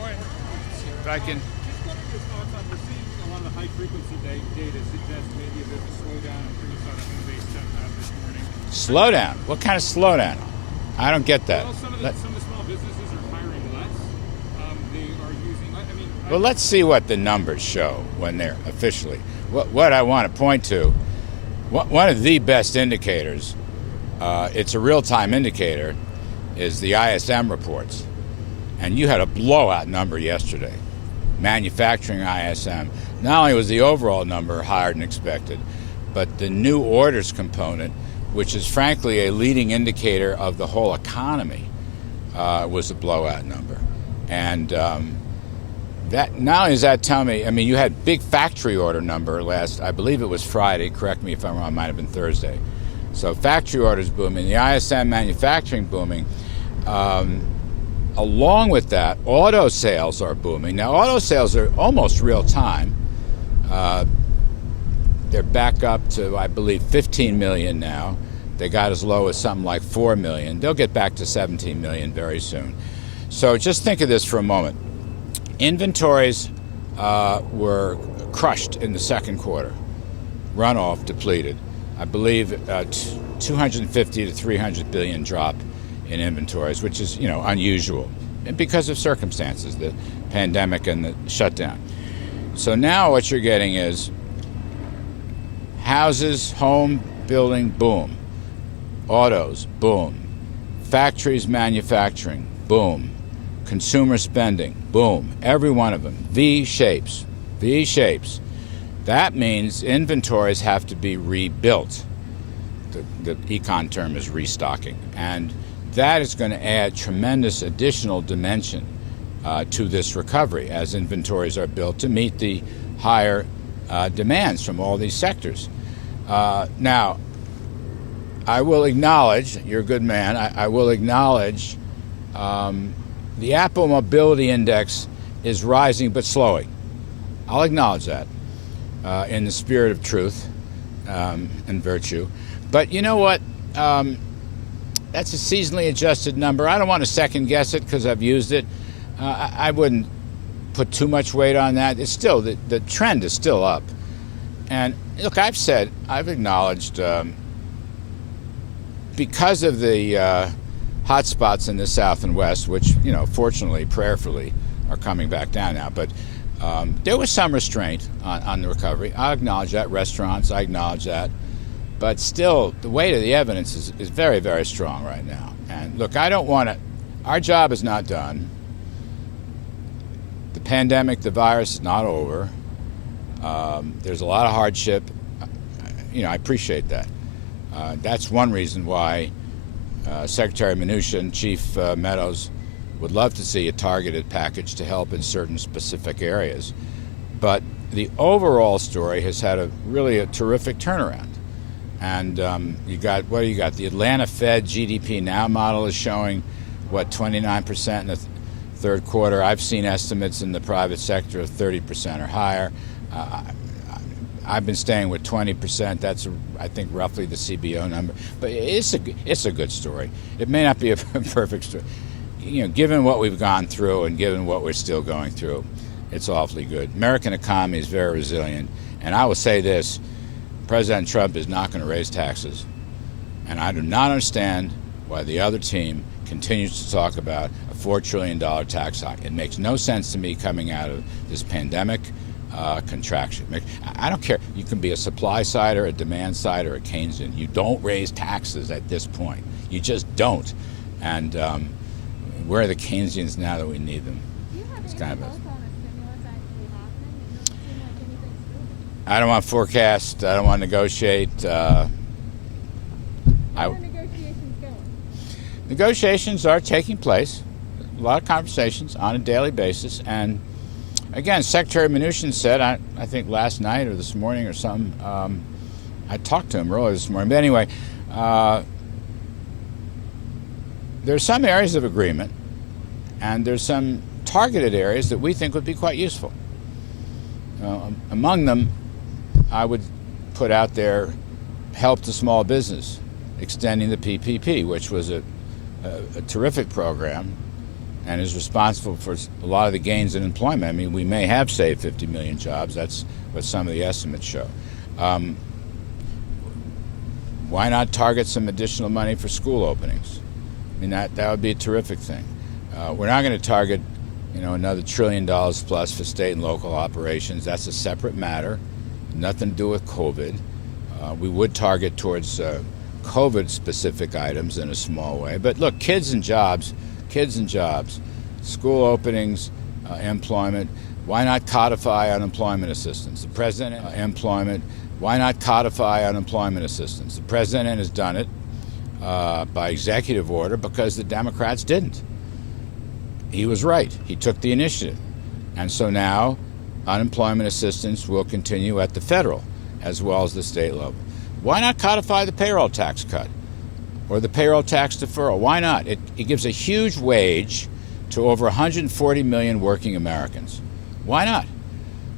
morning. If I can. Just what are your thoughts on, we're seeing a lot of the high-frequency data suggests maybe a bit of a slowdown in pretty sort of home-based this morning. Slowdown? What kind of slowdown? I don't get that. Well, some of the small businesses are hiring less. They are using, Well, let's see what the numbers show when they're officially. What I want to point to, one of the best indicators, it's a real-time indicator, is the ISM reports. And you had a blowout number yesterday. Manufacturing ISM. Not only was the overall number higher than expected, but the new orders component, which is frankly a leading indicator of the whole economy, was a blowout number. And that not only does that tell me, you had big factory order number last, I believe it was Friday, correct me if I'm wrong, it might have been Thursday. So factory orders booming, the ISM manufacturing booming. Along with that, auto sales are booming. Now, auto sales are almost real time. They're back up to, I believe, 15 million now. They got as low as something like 4 million. They'll get back to 17 million very soon. So just think of this for a moment. Inventories were crushed in the second quarter, runoff depleted. I believe 250 to 300 billion drop in inventories, which is, unusual because of circumstances, the pandemic and the shutdown. So now what you're getting is houses, home building, boom. Autos, boom. Factories, manufacturing, boom. Consumer spending, boom. Every one of them. V shapes. V shapes. That means inventories have to be rebuilt. The econ term is restocking. And that is going to add tremendous additional dimension to this recovery as inventories are built to meet the higher demands from all these sectors. Now, I will acknowledge, you're a good man, I will acknowledge the Apple Mobility Index is rising but slowing. I'll acknowledge that in the spirit of truth and virtue. But you know what? That's a seasonally adjusted number. I don't want to second guess it because I've used it. I wouldn't put too much weight on that. It's still, the trend is still up. And look, I've acknowledged because of the hot spots in the South and West, which, fortunately, prayerfully, are coming back down now. But there was some restraint on the recovery. I acknowledge that. Restaurants, I acknowledge that. But still, the weight of the evidence is very, very strong right now. And look, I don't want to, our job is not done. The pandemic, the virus is not over. There's a lot of hardship. I appreciate that. That's one reason why Secretary Mnuchin, Chief Meadows would love to see a targeted package to help in certain specific areas. But the overall story has had really a terrific turnaround. And you got the Atlanta Fed GDP Now model is showing, 29% in the third quarter. I've seen estimates in the private sector of 30% or higher. I've been staying with 20%. That's, I think, roughly the CBO number. But it's a good story. It may not be a perfect story. Given what we've gone through and given what we're still going through, it's awfully good. American economy is very resilient. And I will say this, President Trump is not going to raise taxes. And I do not understand why the other team continues to talk about a $4 trillion tax hike. It makes no sense to me coming out of this pandemic contraction. I don't care. You can be a supply side or a demand side or a Keynesian. You don't raise taxes at this point. You just don't. And where are the Keynesians now that we need them? It's kind of I don't want to forecast. I don't want to negotiate. How are negotiations going? Negotiations are taking place. A lot of conversations on a daily basis. And again, Secretary Mnuchin said, I think last night or this morning or something, I talked to him earlier this morning. But anyway, there's some areas of agreement, and there's some targeted areas that we think would be quite useful. Among them, I would put out there help to small business, extending the PPP, which was a terrific program, and is responsible for a lot of the gains in employment. I mean, we may have saved 50 million jobs. That's what some of the estimates show. Why not target some additional money for school openings? I mean, that would be a terrific thing. We're not going to target, another $1 trillion plus for state and local operations. That's a separate matter, nothing to do with COVID. We would target towards COVID-specific items in a small way. But look, kids and jobs, school openings, employment. Why not codify unemployment assistance? The president, employment. Why not codify unemployment assistance? The president has done it by executive order because the Democrats didn't. He was right. He took the initiative. And so now unemployment assistance will continue at the federal as well as the state level. Why not codify the payroll tax cut or the payroll tax deferral? Why not? It gives a huge wage to over 140 million working Americans. Why not?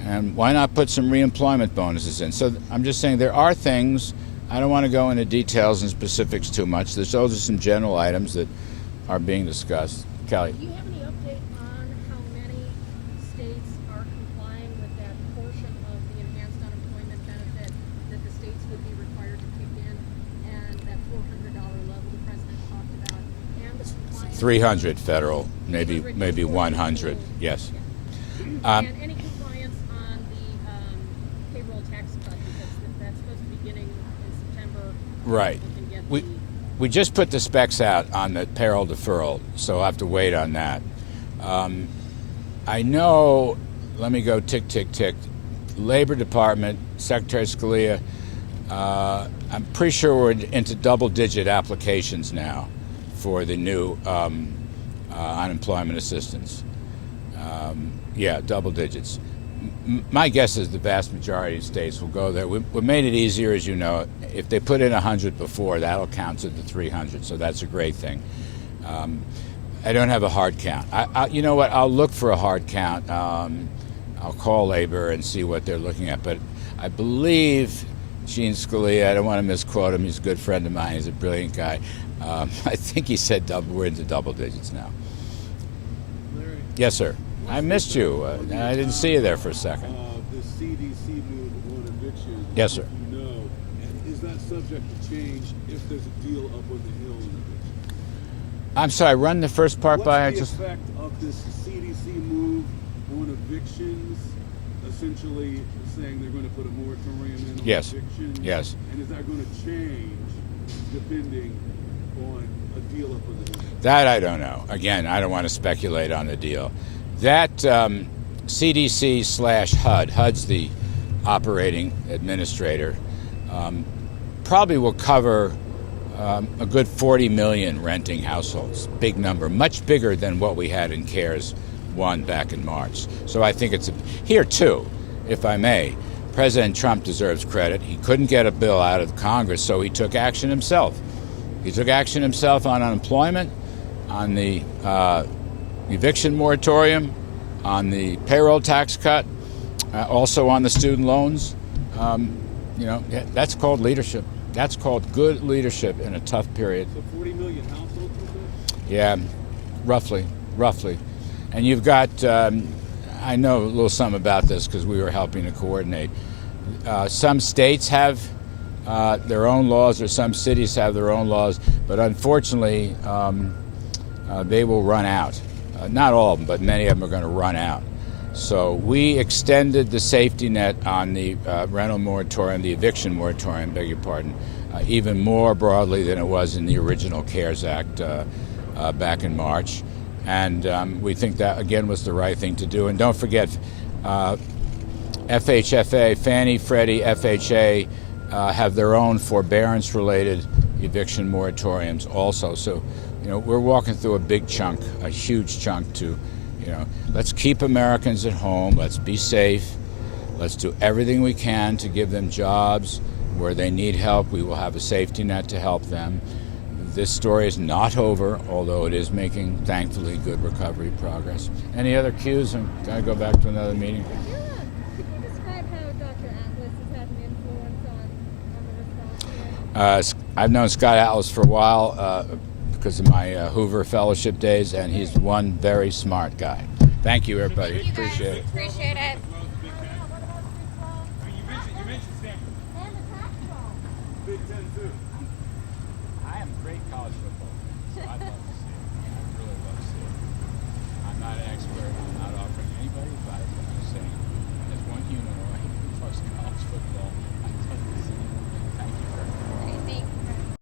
And why not put some reemployment bonuses in? So I'm just saying there are things. I don't want to go into details and specifics too much. Those are some general items that are being discussed. Kelly. Do you have any update on how many states are complying with that portion of the enhanced unemployment benefit that the states would be required to kick in, and that $400 level the president talked about, and the compliance? 300 federal, maybe 100. Yes. And any compliance on the payroll tax cut, because that's supposed to be beginning in September. Right. We just put the specs out on the payroll deferral, so I'll have to wait on that. I know, let me go tick, tick, tick. Labor Department, Secretary Scalia, I'm pretty sure we're into double-digit applications now for the new unemployment assistance. Yeah, double digits. My guess is the vast majority of states will go there. We made it easier, as you know. If they put in 100 before, that'll count to the 300, so that's a great thing. I don't have a hard count. You know what? I'll look for a hard count. I'll call Labor and see what they're looking at. But I believe Gene Scalia, I don't want to misquote him, he's a good friend of mine, he's a brilliant guy. I think he said we're into double digits now. Larry, Yes, sir. I missed you. I didn't see you there for a second. the CDC move on eviction. Yes, sir. You know, and is that subject to change if there's a deal up on the hill on eviction? I'm sorry, run the first part by. What's the effect of this CDC move on evictions, essentially saying they're going to put a moratorium in on Yes. evictions? Yes. And is that going to change depending on a deal up on the hill? That I don't know. Again, I don't want to speculate on the deal. That CDC/HUD, HUD's the operating administrator, probably will cover a good 40 million renting households. Big number, much bigger than what we had in CARES 1 back in March. So I think it's here too, if I may. President Trump deserves credit. He couldn't get a bill out of Congress, so he took action himself. He took action himself on unemployment, on the eviction moratorium, on the payroll tax cut, also on the student loans. That's called leadership. That's called good leadership in a tough period. So 40 million households, you said? Yeah, roughly. And you've got, I know a little something about this because we were helping to coordinate. Some states have their own laws, or some cities have their own laws, but unfortunately, they will run out. Not all of them, but many of them are going to run out. So we extended the safety net on the rental moratorium, the eviction moratorium, beg your pardon, even more broadly than it was in the original CARES Act back in March. And we think that, again, was the right thing to do. And don't forget, FHFA, Fannie, Freddie, FHA have their own forbearance-related eviction moratoriums also. So, we're walking through a big chunk, a huge chunk to, let's keep Americans at home. Let's be safe. Let's do everything we can to give them jobs. Where they need help, we will have a safety net to help them. This story is not over, although it is making, thankfully, good recovery progress. Any other cues? I'm going to go back to another meeting. Yeah. Could you describe how Dr. Atlas has had an influence on the response here? I've known Scott Atlas for a while. because of my Hoover Fellowship days, and he's one very smart guy. Thank you, everybody. Thank you, guys. Appreciate it. Appreciate it. As well as the Big Ten. You mentioned Stanford. And the tax law. Big Ten too.